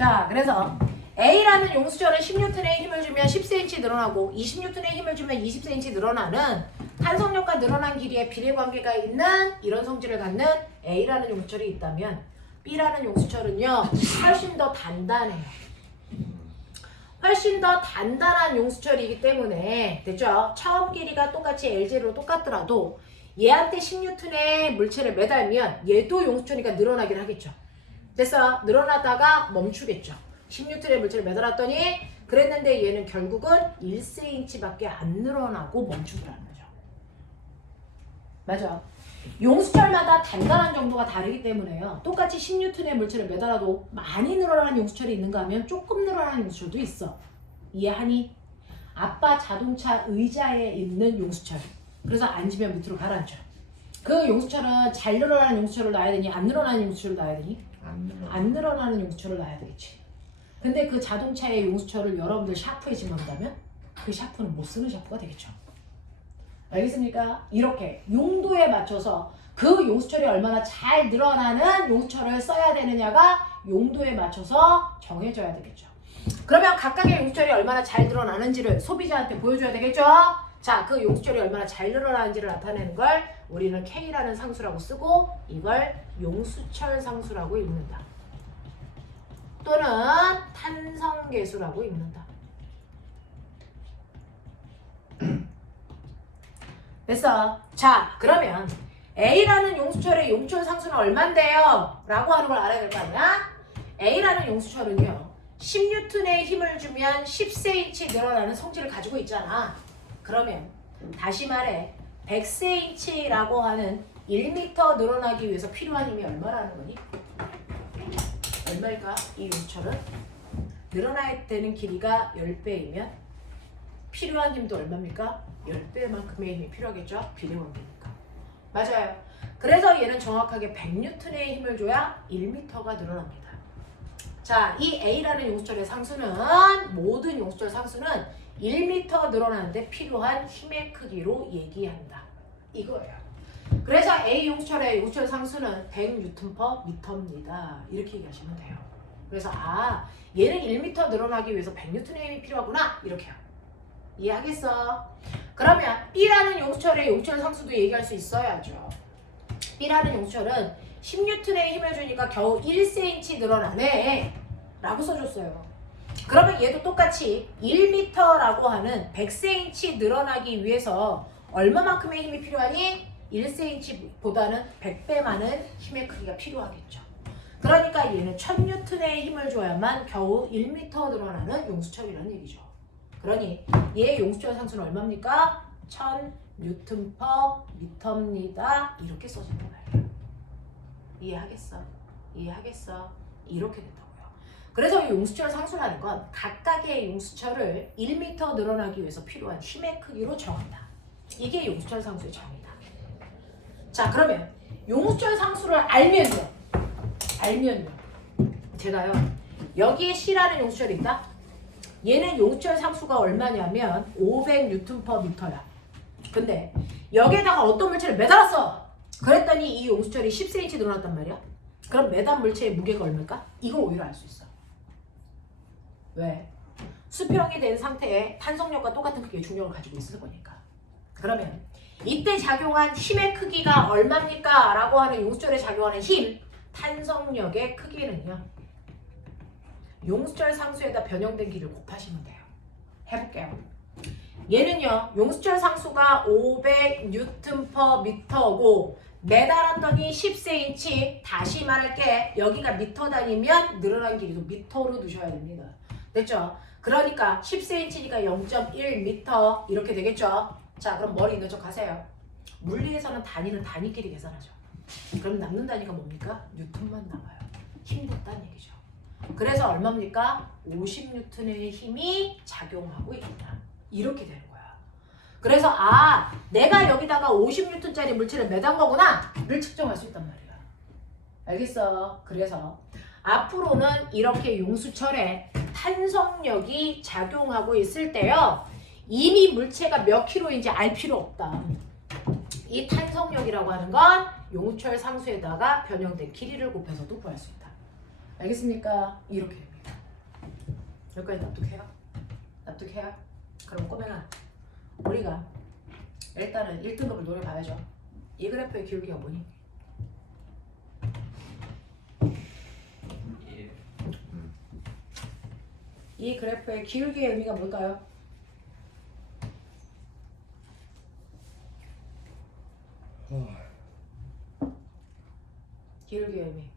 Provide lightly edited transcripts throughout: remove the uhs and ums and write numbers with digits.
자, 그래서 A라는 용수철은 10N의 힘을 주면 10cm 늘어나고 20N의 힘을 주면 20cm 늘어나는 탄성력과 늘어난 길이의 비례관계가 있는 이런 성질을 갖는 A라는 용수철이 있다면 B라는 용수철은요 훨씬 더 단단해요. 훨씬 더 단단한 용수철이기 때문에 됐죠? 처음 길이가 똑같이 L0로 똑같더라도 얘한테 10N의 물체를 매달면 얘도 용수철이니까 늘어나긴 하겠죠. 됐어? 늘어나다가 멈추겠죠. 10N의 물체를 매달았더니 그랬는데 얘는 결국은 1cm밖에 안 늘어나고 멈추더라는 거죠. 맞아. 용수철마다 단단한 정도가 다르기 때문에요. 똑같이 10N의 물체를 매달아도 많이 늘어나는 용수철이 있는가 하면 조금 늘어나는 용수철도 있어. 이해하니? 아빠 자동차 의자에 있는 용수철. 그래서 앉으면 밑으로 가라앉혀. 그 용수철은 잘 늘어나는 용수철을 놔야 되니 안 늘어나는 용수철을 놔야 되니? 안 늘어나는 용수철을 놔야 되겠지. 근데 그 자동차의 용수철을 여러분들 샤프에 집어넣는다면 그 샤프는 못 쓰는 샤프가 되겠죠. 알겠습니까? 이렇게 용도에 맞춰서 그 용수철이 얼마나 잘 늘어나는 용수철을 써야 되느냐가 용도에 맞춰서 정해져야 되겠죠. 그러면 각각의 용수철이 얼마나 잘 늘어나는지를 소비자한테 보여줘야 되겠죠? 자, 그 용수철이 얼마나 잘 늘어나는지를 나타내는 걸 우리는 K라는 상수라고 쓰고 이걸 용수철 상수라고 읽는다. 또는 탄성계수라고 읽는다. 됐어. 자, 그러면 A라는 용수철의 용철 상수는 얼만데요? 라고 하는 걸 알아야 될 거 아니야? A라는 용수철은요 10N의 힘을 주면 10cm 늘어나는 성질을 가지고 있잖아. 그러면 다시 말해 100cm라고 하는 1m 늘어나기 위해서 필요한 힘이 얼마라는 거니? 얼마일까? 이 용수철은 늘어나야 되는 길이가 10배이면 필요한 힘도 얼마입니까? 10배만큼의 힘이 필요하겠죠? 비례관계니까. 맞아요. 그래서 얘는 정확하게 100N의 힘을 줘야 1m가 늘어납니다. 자, 이 A라는 용수철의 상수는 모든 용수철 상수는 1m 늘어나는데 필요한 힘의 크기로 얘기한다. 이거예요. 그래서 A 용수철의 용수철 상수는 100N/m입니다. 이렇게 얘기하시면 돼요. 그래서 얘는 1m 늘어나기 위해서 100N의 힘이 필요하구나. 이렇게요. 이해하겠어? 그러면 B라는 용수철의 용수철 상수도 얘기할 수 있어야죠. B라는 용수철은 10N의 힘을 주니까 겨우 1cm 늘어나네 라고 써줬어요. 그러면 얘도 똑같이 1m라고 하는 100cm 늘어나기 위해서 얼마만큼의 힘이 필요하니? 1cm보다는 100배 많은 힘의 크기가 필요하겠죠. 그러니까 얘는 1000N의 힘을 줘야만 겨우 1m 늘어나는 용수철이라는 얘기죠. 그러니 얘의 용수철 상수는 얼마입니까? 1000N/m입니다. 이렇게 써지는 거예요. 이해하겠어? 이해하겠어? 이렇게 된다고요. 그래서 이 용수철 상수라는 건 각각의 용수철을 1m 늘어나기 위해서 필요한 힘의 크기로 정한다. 이게 용수철 상수의 정의다. 자, 그러면 용수철 상수를 알면요. 제가요. 여기에 C라는 용수철이 있다? 얘는 용수철 상수가 얼마냐면 500Nm/m야. 근데 여기에다가 어떤 물체를 매달았어. 그랬더니 이 용수철이 10cm 늘어났단 말이야. 그럼 매단 물체의 무게가 얼마일까? 이걸 오히려 알 수 있어. 왜? 수평이 된 상태에 탄성력과 똑같은 크기의 중력을 가지고 있을 거니까. 그러면 이때 작용한 힘의 크기가 얼마입니까? 라고 하는 용수철에 작용하는 힘, 탄성력의 크기는요. 용수철 상수에다 변형된 길이를 곱하시면 돼요. 해볼게요. 얘는요. 용수철 상수가 500Nm/m고 매달았더니 10cm. 다시 말할게. 여기가 미터 단위면 늘어난 길이도 미터로 두셔야 됩니다. 됐죠? 그러니까 10cm니까 0.1m 이렇게 되겠죠? 자, 그럼 머리 있는 척 하세요. 물리에서는 단위는 단위끼리 계산하죠. 그럼 남는 단위가 뭡니까? 뉴턴만 남아요. 힘도 없다는 얘기죠. 그래서 얼마입니까? 50N의 힘이 작용하고 있다. 이렇게 되는 거야. 그래서 내가 여기다가 50N짜리 물체를 매단 거구나 를 측정할 수 있단 말이야. 알겠어? 그래서 앞으로는 이렇게 용수철에 탄성력이 작용하고 있을 때요. 이미 물체가 몇 킬로인지 알 필요 없다. 이 탄성력이라고 하는 건 용수철 상수에다가 변형된 길이를 곱해서도 구할 수 있다. 알겠습니까? 이렇게 됩니다. 여기까지 납득해요? 납득해요? 그럼 꼬맹아, 우리가 일단은 1등급을 노려봐야죠. 이 그래프의 기울기가 뭐니? 이 그래프의 기울기의 의미가 뭘까요? 기울기의 의미.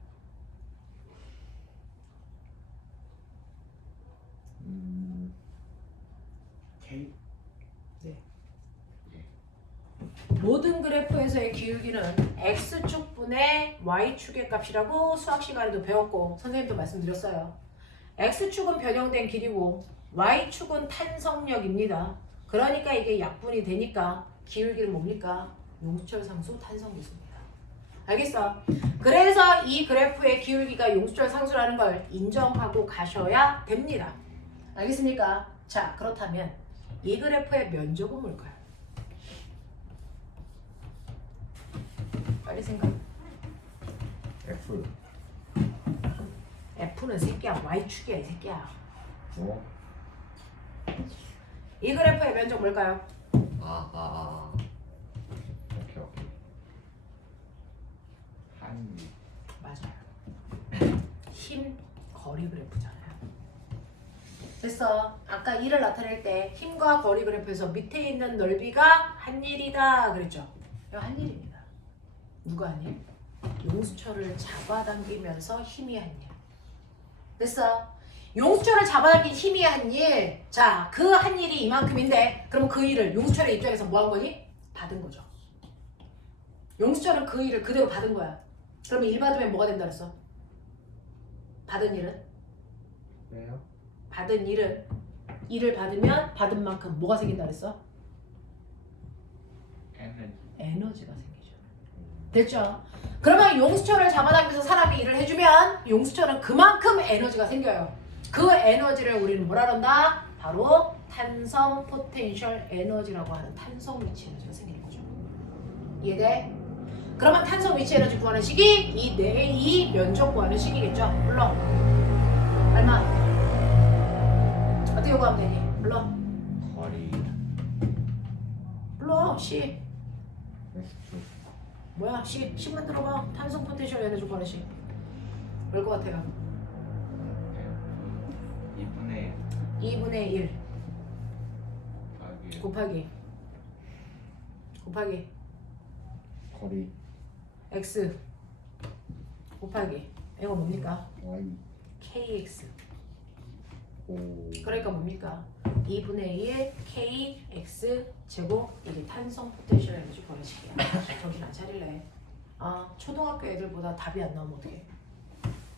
K. 네. 모든 그래프에서의 기울기는 x축분의 y축의 값이라고 수학 시간에도 배웠고 선생님도 말씀드렸어요. x축은 변형된 길이고 y축은 탄성력입니다. 그러니까 이게 약분이 되니까 기울기는 뭡니까? 용수철상수 탄성계수입니다. 알겠어? 그래서 이 그래프의 기울기가 용수철상수라는 걸 인정하고 가셔야 됩니다. 알겠습니까? 자, 그렇다면 이 그래프의 면적은 뭘까요? 빨리 생각. F. F는 새끼야, Y축이야 이 새끼야. 어? 이 그래프의 면적 뭘까요? 오케이. 한위. 맞아요. 힘 거리 그래프잖아요. 됐어. 아까 1을 나타낼 때 힘과 거리 그래프에서 밑에 있는 넓이가 한일이다 그랬죠? 이거 한일입니다. 누가 한일? 용수철을 잡아당기면서 힘이 한일. 됐어. 용수철을 잡아당긴 힘이 한일. 자, 그 한일이 이만큼인데 그럼 그 일을 용수철의 입장에서 뭐 한 거니? 받은 거죠. 용수철은 그 일을 그대로 받은 거야. 그러면 1 받으면 뭐가 된다 그랬어? 받은 일은? 왜요? 받은 일은 1을 받으면 받은 만큼 뭐가 생긴다 그랬어? 에너지가 생기죠. 됐죠? 그러면 용수철을 잡아당기면서 사람이 일을 해주면 용수철은 그만큼 에너지가 생겨요. 그 에너지를 우리는 뭐라 그런다? 바로 탄성 포텐셜 에너지라고 하는 탄성 위치 에너지가 생기는 거죠. 이해돼? 그러면 탄성 위치 에너지 구하는 식이 이 면적 구하는 식이겠죠? 불러. 얼마? 어떻게 구하면 되니? 불러. 거리. 불러. C. S축. 뭐야? C만 들어봐. 탄성 포텐셜 에너지 구하는 식. 뭘 것 같아요? 2분의 2분의 1 곱하기 곱하기 거리 x 곱하기 이거 뭡니까? Y. kx. 오. 그러니까 뭡니까? 2분의 1 kx 제곱 이게 탄성 포텐셜 에너지 구하는 식이야. 정신 안 차릴래? 초등학교 애들보다 답이 안 나오면 어떡해?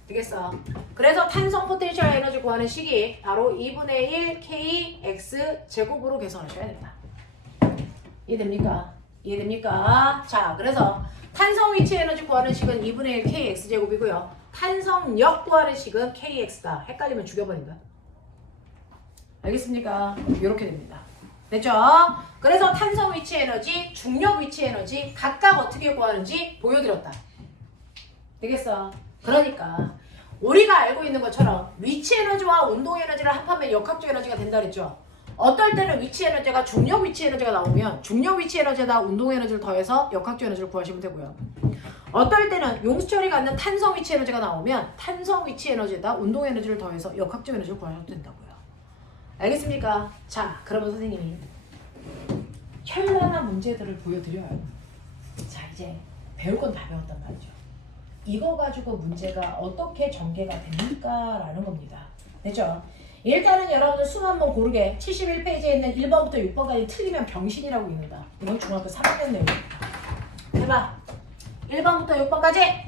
되겠어? 그래서 탄성 포텐셜 에너지 구하는 식이 바로 2분의 1 kx 제곱으로 계산하셔야 된다. 이해됩니까? 이해됩니까? 자, 그래서 탄성 위치 에너지 구하는 식은 2분의 1 kx 제곱이고요. 탄성력 구하는 식은 kx다. 헷갈리면 죽여버린다. 알겠습니까? 이렇게 됩니다. 됐죠? 그래서 탄성 위치 에너지, 중력 위치 에너지 각각 어떻게 구하는지 보여드렸다. 되겠어? 그러니까 우리가 알고 있는 것처럼 위치 에너지와 운동 에너지를 합하면 역학적 에너지가 된다 그랬죠? 어떨 때는 위치 에너지가 중력 위치 에너지가 나오면 중력 위치 에너지에다 운동 에너지를 더해서 역학적 에너지를 구하시면 되고요. 어떨 때는 용수철이 갖는 탄성 위치 에너지가 나오면 탄성 위치 에너지에다 운동 에너지를 더해서 역학적 에너지를 구하셔도 된다고요. 알겠습니까? 자, 그러면 선생님이 현란한 문제들을 보여드려요. 자, 이제 배울 건 다 배웠단 말이죠. 이거 가지고 문제가 어떻게 전개가 됩니까? 라는 겁니다. 됐죠? 일단은 여러분들 숨 한번 고르게 71페이지에 있는 1번부터 6번까지 틀리면 병신이라고 읽는다. 이건 중학교 3학년 내용입니다. 해봐. 1번부터 6번까지.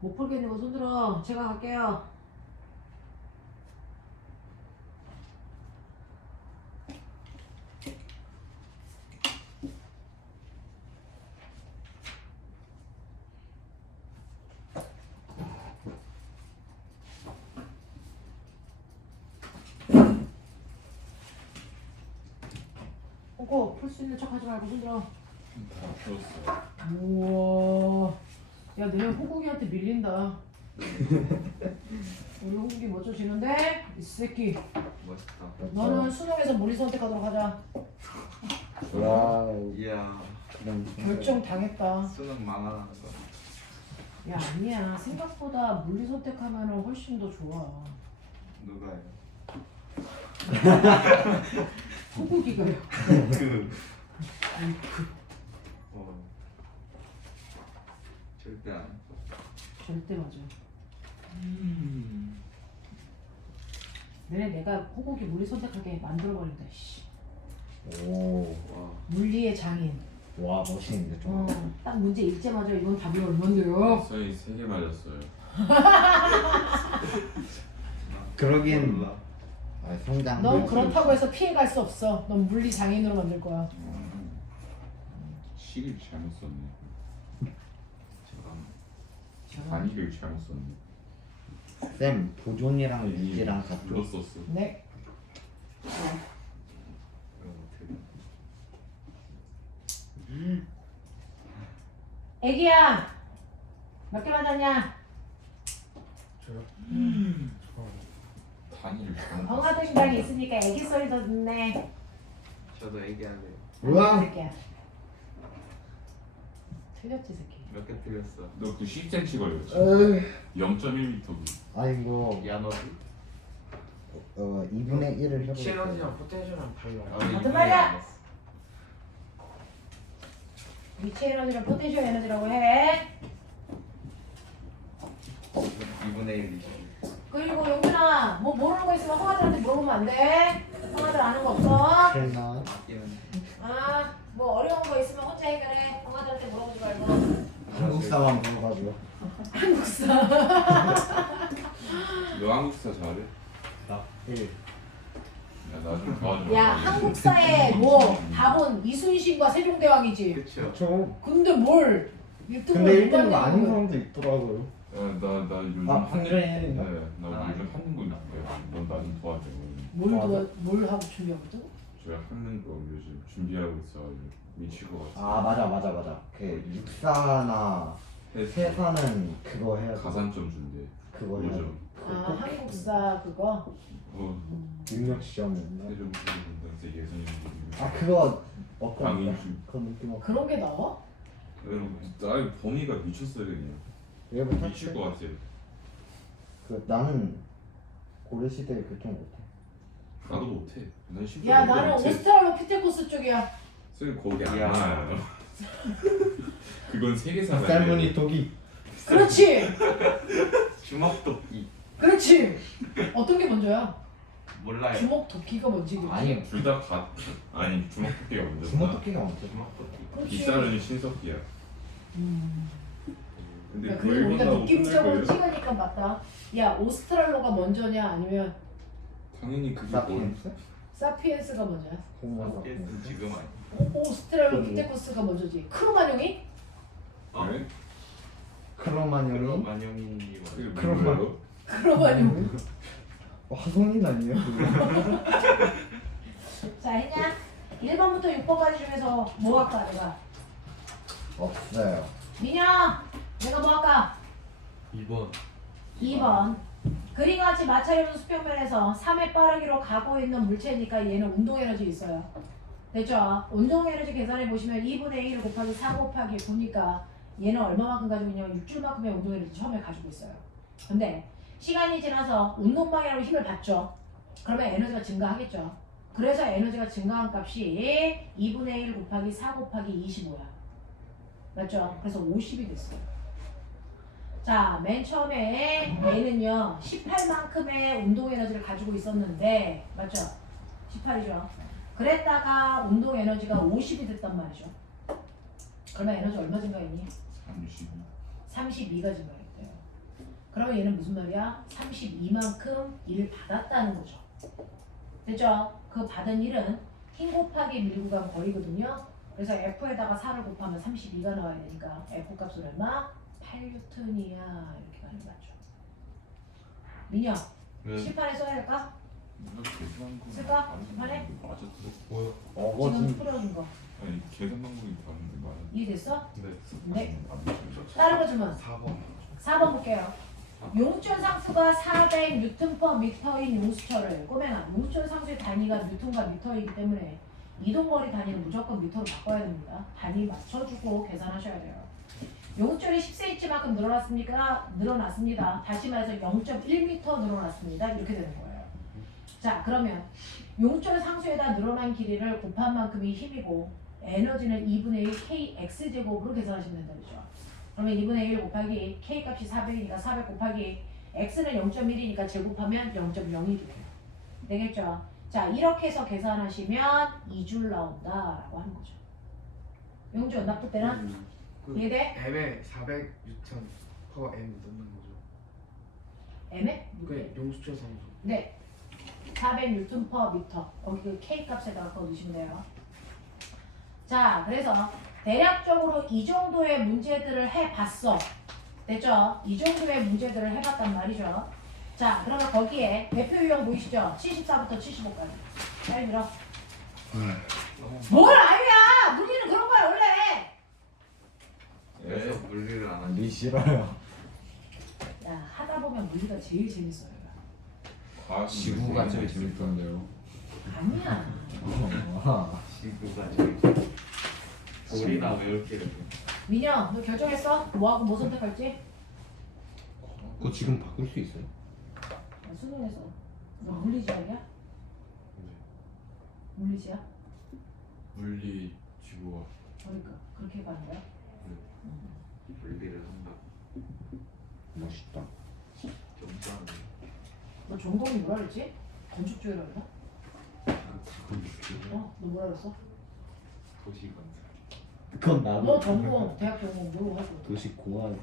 못 풀겠는 거 손들어. 제가 갈게요. 풀 수 있는 척 하지 말고 손들어. 다 풀었어. 우와. 야, 내가 호국이한테 밀린다. 우리 호국이 멋져지는데? 이 새끼. 멋있다. 너는 수능에서 물리 선택하도록 하자. 와우. 이야 그럼 결정 당했다. 수능 망하는 거. 야, 아니야. 생각보다 물리 선택하면 훨씬 더 좋아. 누가요? 호국이가요. 그. 절대 안. 절대 맞아. 내가 호국이 물리 선택하게 만들어버린다. 씨. 오. 와. 물리의 장인. 와 멋있는데 좀. 딱 문제 읽자마자 이건 답이 얼만데요? 저희 3개 맞았어요. 그러긴. 몰라. 아 성장. 넌 그렇다고 해서 피해갈 수 없어. 넌 물리 장인으로 만들 거야. 시기를 잘못 썼네. 잠깐. 단위를 잘못 썼네. 쌤 보존이랑 유지랑 같죠? 불렀었어. 네. 이거 어떻게? 애기야. 몇 개 맞았냐? 단위를 잘못 엉아등장이 있으니까 애기 소리도 듣네. 저도 얘기할래요. 우와. 새끼야. 틀렸지 새끼. 몇 개 틀렸어? 너그 10cm 걸렸지? 에이. 0.1m. 아이고. 야너도? 2분의 1을 해볼게요. 시너지랑 포텐셜이랑 달라요. 같은 말이야. 위치 에너지랑 포텐셜 에너지라고 해. 2분의 1 이지. 그리고 용준아, 뭐 모르는 거 있으면 형아들한테 물어보면 안 돼. 형아들 아는 거 없어. 그래나 아, 뭐 어려운 거 있으면 혼자 해결해. 형아들한테 물어보지 말고. 한국사만 물어가지고. 한국사. 너 한국사 잘해? 나 1. 나 좀 도와줘. 야, 한국사에 뭐 답은 이순신과 세종대왕이지. 그쵸. 저. 근데 뭘 1등을 근데 1등도 아닌 사람도 있더라고요. 나 요즘 아 한글에. 네, 나 아, 요즘 하는 거 있어요. 넌 나 좀 도와줘. 뭘 하고 준비하거든? 제가 하는 거 요즘 준비하고 있어가지고 미칠 것 같아. 아 맞아. 그 육사나 세사는 그거 해야 돼. 가산점 준대. 그거 해야 돼. 뭐죠? 아, 한국사 그거? 능력 시험이었나? 세종 세종문단세 예선이. 아 그거 어떤 강인수. 그거 느낌 없고. 그런 게 나와? 나 범위가 미쳤어요 그냥. 얘부터 미칠 것 같아. 그 나는 고려 시대에 그쪽 못해. 나도 못해. 난 심지어 야, 못해. 나는 오스트랄로피테쿠스 쪽이야. 쌤 거기 안 야. 나와요. 그건 세계사가 쌀무늬 독이. 그렇지. 주먹 도끼. 그렇지. 어떤 게 먼저야? 몰라요. 주먹 도끼가 먼저지. 아니 둘다 아니 주먹토끼가 먼저. 주먹 토끼가 먼저. 주먹 도끼. 그렇지. 빗자루는 신석기야. 근데 야, 그래도 우리가 일본하고 느낌적으로 끝날 거예요? 찍으니까 맞다. 야, 오스트랄로가 먼저냐 아니면 당연히 그게 사피엔스? 사피엔스가 먼저야? 호모 걔는 사피엔스. 지금 아니. 오스트랄로피테쿠스가 먼저지. 크로마뇽이? 네? 크로마뇇이? 만영이 그게 그런 뭐예요? 크로마뇽. 화성인 아니에요? 그거? 자, 했냐? 1번부터 6번까지 중에서 뭐 할까 내가? 없어요. 민야, 내가 뭐 할까? 2번. 2번. 그림과 같이 마찰이 없는 수평면에서 3의 빠르기로 가고 있는 물체니까 얘는 운동에너지 있어요. 됐죠? 운동에너지 계산해 보시면 2분의 1 곱하기 4 곱하기 9니까 얘는 얼마만큼 가지고 있냐면 6줄만큼의 운동에너지 처음에 가지고 있어요. 근데 시간이 지나서 운동 방향으로 힘을 받죠. 그러면 에너지가 증가하겠죠. 그래서 에너지가 증가한 값이 2분의 1 곱하기 4 곱하기 25야. 맞죠? 그래서 50이 됐어요. 자, 맨 처음에 얘는요 18만큼의 운동 에너지를 가지고 있었는데, 맞죠? 18이죠. 그랬다가 운동 에너지가 50이 됐단 말이죠. 그러면 에너지 얼마 증가했니? 32. 32가 증가했대요. 그러면 얘는 무슨 말이야? 32만큼 일 받았다는 거죠. 됐죠? 그 받은 일은 힘 곱하기 밀구간 거리거든요. 그래서 F에다가 4를 곱하면 32가 나와야 되니까 F 값은 얼마? 8뉴턴이야. 이렇게 가는 거죠. 민영, 실판에 써야 할까? 쓸까? 실판에? 맞아. 뭐야? 지금 풀어준 거. 아니 계산 방법이 다른데 맞아. 이해됐어? 네. 네. 안 돼. 다른 거 주면 4번. 4번 볼게요. 용존 상수가 400Nm/m인 용수철을 꼬맹아 용존 상수의 단위가 뉴턴과 미터이기 때문에 이동거리 단위는 무조건 미터로 바꿔야 됩니다. 단위 맞춰주고 계산하셔야 돼요. 용줄이 10cm만큼 늘어났습니까? 늘어났습니다. 다시 말해서 0.1m 늘어났습니다. 이렇게 되는 거예요. 자, 그러면 용줄 상수에다 늘어난 길이를 곱한 만큼이 힘이고 에너지는 2분의 1 kx제곱으로 계산하시면 된다는 거죠. 그러면 2분의 1 곱하기 k 값이 400이니까 400 곱하기 x는 0.1이니까 제곱하면 0.02 돼요. 되겠죠? 자, 이렇게 해서 계산하시면 2줄 나온다라고 하는 거죠. 용준 납득 되나? 이해돼? M에 400N 퍼 M 넣는 거죠. M에? 그 용수철 상수. 네. 400N/m. 거기 그 K 값에다가 그거 넣으시면 돼요. 자, 그래서 대략적으로 이 정도의 문제들을 해봤어. 됐죠? 이 정도의 문제들을 해봤단 말이죠. 자, 그러면 거기에 대표 유형 보이시죠? 74부터 75까지. 잘 들어. 뭘 아유야! 물리는 그런 거야 원래. 왜 물리를 안 하지? 우리 싫어요. 야, 하다 보면 물리가 제일 재밌어요. 지구가 제일 재밌던데요. 아니야. 지구가 제일 우리나 왜 이렇게 이렇게 민영, 너 결정했어? 뭐하고 뭐 선택할지? 그거 지금 바꿀 수 있어요? 수능에서 너 물리지학이야? 물리지학? 물리 지구와 그러니까 그렇게 가는 거야? 물리를 한다. 멋있다. 점수하는 너 전공이 뭐라 그랬지? 건축주의라 그랬나? 너 뭐라 그랬어? 도시건설. 그건 너 나도. 전공, 대학 전공 뭐로 하고? 도시공학.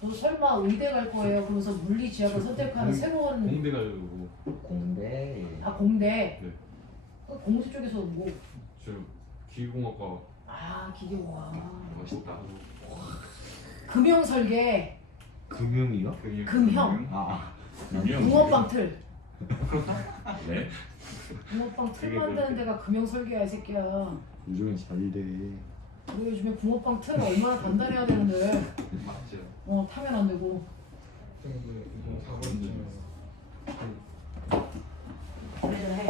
너 설마 의대 갈 거예요? 그러면서 물리지학을 선택하는 새로운 공대 가려고 공대. 아 공대. 네. 그 공대 쪽에서 뭐? 저 기계공학과 아 기계공학. 멋있다. 금형설계, 금융이요? 금형. 아. 붕어빵 틀. 네? 붕어빵 틀 되게 만드는 그렇게. 데가 금형설계야 이 새끼야. 요즘엔 잘 돼. 우리 요즘에 붕어빵 틀 얼마나 단단해야 되는데 맞죠. 타면 안 되고. 이거 4번이면 그래서 해.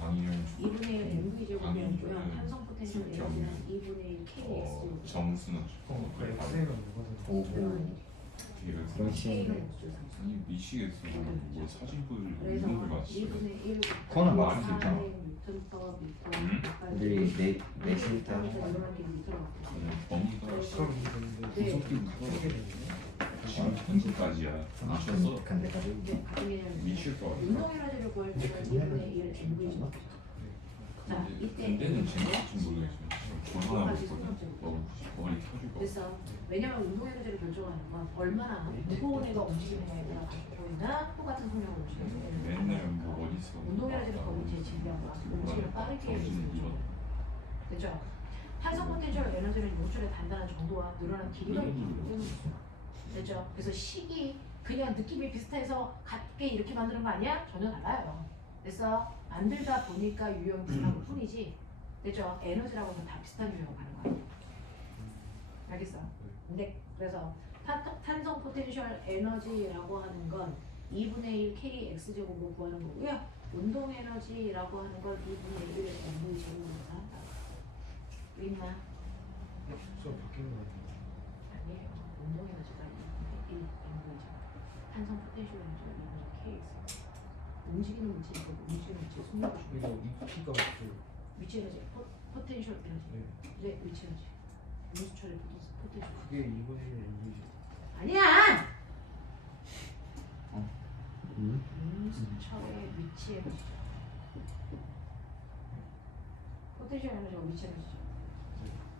강의용 2분의 1 MV 제곱이고요. 탄성 포텐셜 에너지는 2분의 1 KX. 정수는 X가 뭐가 오. 되게 K는 목줄 상수. 아니 미치겠어. 뭐 사진 보여주고 그래서 이런 걸 맞지. 1분의 1 그거는 말할 수 있잖아. 우리 내실 때 범위가 그럼 이건데 네. 지금 현재까지야. 미쳤어. 근데까지. 미칠 거 같아. 운동 에너지를 구할 때는 2분의 1 MV 제곱. 자, 이때 근데는 지금 모르겠어. 전화 하고 있거든. 머리 켜주고. 그래서 왜냐면 운동 에너지를 결정하는 건 얼마나 무거운 애가 움직이느냐에 따라 가지고 있는 똑같은 성향을 움직이는 맨날 뭐 어디 있어. 운동 에너지를 거의 제 질량과 움직임을 빠르게 해주는 정신이 그죠? 탄성 포텐셜 에너지는 용줄의 단단한 정도와 늘어난 길이가 있기 때문에 됐죠? 그래서 식이 그냥 느낌이 비슷해서 같게 이렇게 만드는 거 아니야? 전혀 달라요. 그래서 만들다 보니까 유형 비슷한 것 뿐이지 됐죠? 에너지라고 해서 다 비슷한 유형으로 가는 거 아니에요. 알겠어? 근데 그래서 탄성 포텐셜 에너지라고 하는 건 2분의 1 kx제곱으로 구하는 거고요. 운동 에너지라고 하는 건 2분의 1 mv제곱으로 한다. 있나? 수업 바뀌는 거 같은데. 아니에요. 운동 에너지가 2분의 1 mv제곱. 탄성 포텐셜 에너지가 2분의 kx. 움직이는 물질이고 움직이는 물질 속력을 줍니다. 이거 EP가 그 위치 에너지, 포텐셜 에너지. 네, 위치 에너지. 무수철의 포텐셜. 그게 2분의 1 MV죠. 아니야! 응? 무수철의 위치 에너지죠. 포텐셜 에너지가 위치 에너지죠.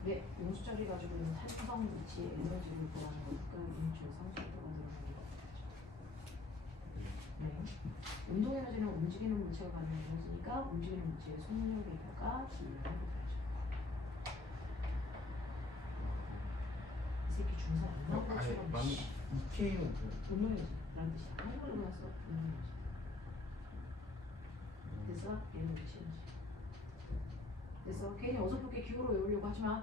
네, 용수 처리 가지고 있는 탄성 위치 에너지를 구하는 거니까 인출 상수도가 들어가는 거. 네. 운동 에너지는 움직이는 물체가 가는 에너지니까 움직이는 물체의 속력에다가 질량을 곱하죠. 이 새끼 중사 안 나온 아예 것처럼 만 EK는 뭐야? 운동에너지 라는 뜻이야. 한국어로 가서 운동에너지. 그래서 얘는 위치 에너지. 그래서 괜히 어설프게 기호로 외우려고 하지 마.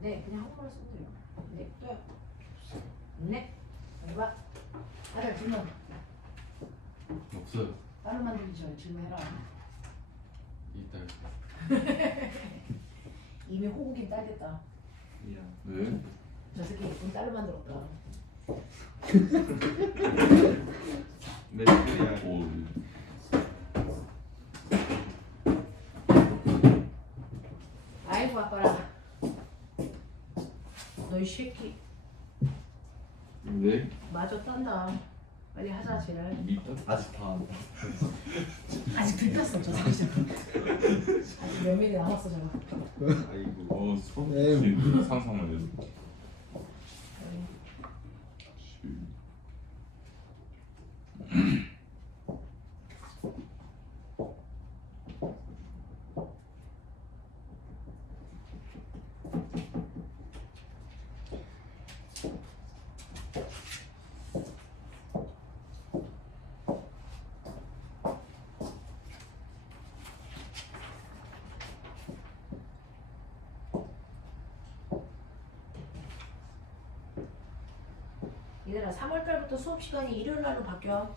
네, 그냥 한국어로 쓰면 돼요. 네, 또요. 네. 해봐. 다들 질문. 없어요. 빠른 만들기 전에 질문해라. 이따. 이미 호국인 딸됐다. 미안. 네? 저 새끼 예쁜 딸을 만들었다. 메리야. 오, 아이고 아빠라. 너 이 새끼 네? 마저 딴다. 빨리 하자 지랄. 밑단? 아직 다 안 봐. 아직 들켰어 저 사람. 아직 몇 미리 남았어 저거. 아이고. 소름 상상만 해도. 얘들아 3월달부터 수업 시간이 일요일 날로 바뀌어.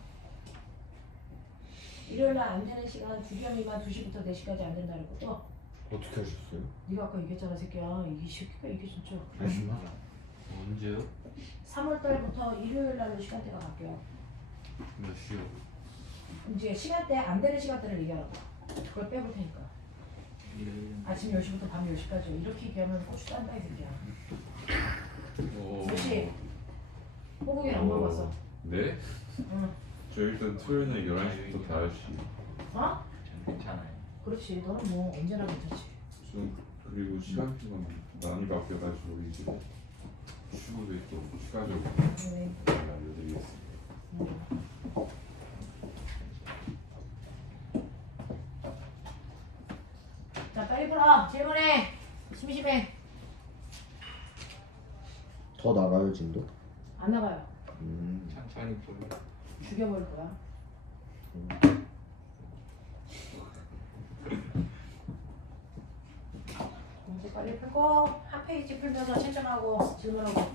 일요일 날 안 되는 시간 2시간 미만 2시부터 4시까지 안 된다는 것도 어떻게 하셨어요? 네가 아까 얘기했잖아 새끼야. 이 새끼가 이게 진짜. 아줌마? 언제요? 3월달부터 일요일 날로 시간대가 바뀌어. 몇 시요? 이제 시간대 안 되는 시간대를 얘기하라고. 그걸 빼볼 테니까. 아침 10시부터 밤 10시까지 이렇게 얘기하면 고추 딴다 이 새끼야. 몇 시? 호국이 안 먹었어. 네? 응. 저 일단 토요일날 11시부터 5시. 어? 전 괜찮아요. 그렇지. 너는 뭐 언제나 괜찮지. 좀 그리고 시간표가 많이 바뀌어가지고 이제 추후에 또 추가적으로 네. 알려드리겠습니다. 자 빨리 풀어. 질문해. 심심해. 더 나가요 진도? 안 나가요. 천천히 풀어. 죽여버릴 거야. 문제 빨리 풀고 한 페이지 풀면서 채점하고 질문하고.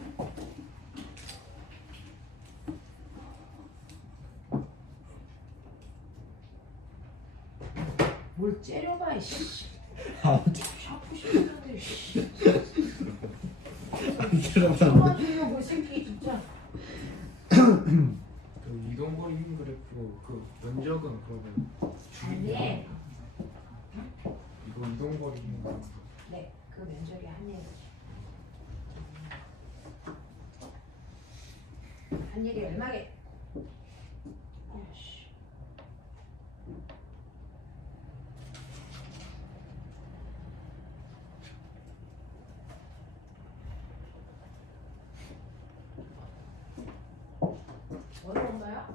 뭘 째려봐 이씨. 샤프 싶은데 씨. 참아주려고 이 새끼 진짜. 그 이동거리 힘 그래프 그 면적은 그러면 아니. 이거 이동거리 힘 그래프. 네, 그 면적이 한일이지. 한일이 얼마게? 아이씨. 어려운가요?